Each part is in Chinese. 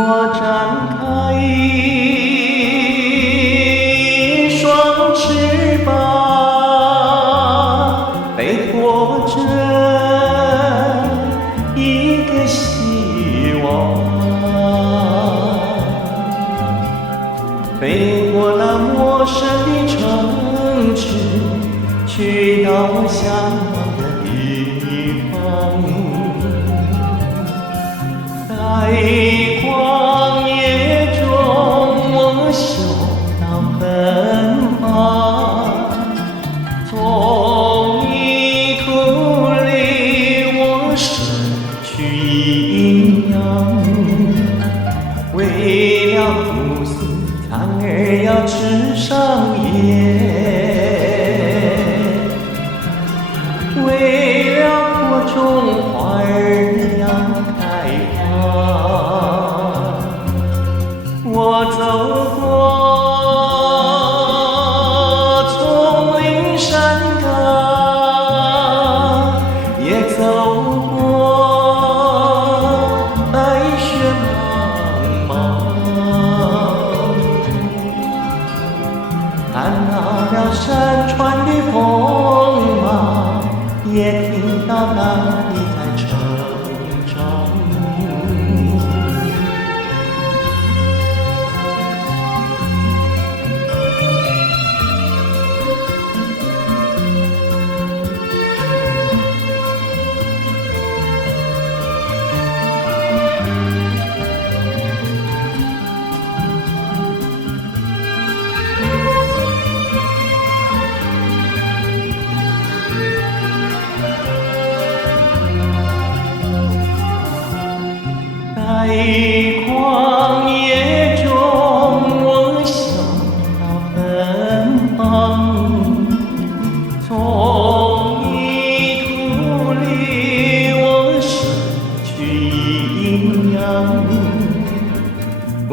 我展开一双翅膀，飞过这一个希望，飞过那陌生的城市，去到我向往的地方。在旷野中，我嗅到芬芳，从泥土里我摄取营养。为了不死，苍儿要吃上叶；为了播种，花儿要开放。我走过丛林山岗，也走过白雪茫茫，看到了山川的风貌，也听到大地在成长。在旷野中，我嗅到芬芳，从泥土里我摄取营养。为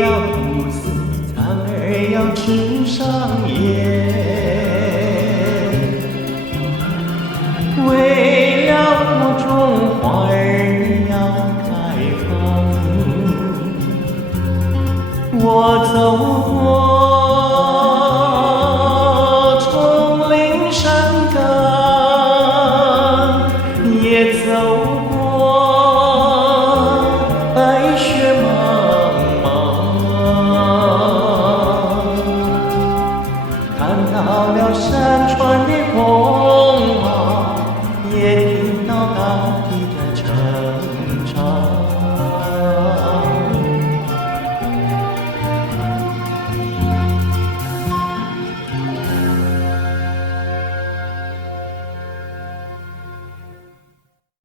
了不死，苍儿要吃上叶；为了播种，花儿要开放。我走过丛林山岗，也走过白雪茫茫，看到了山川的风貌，也听到大地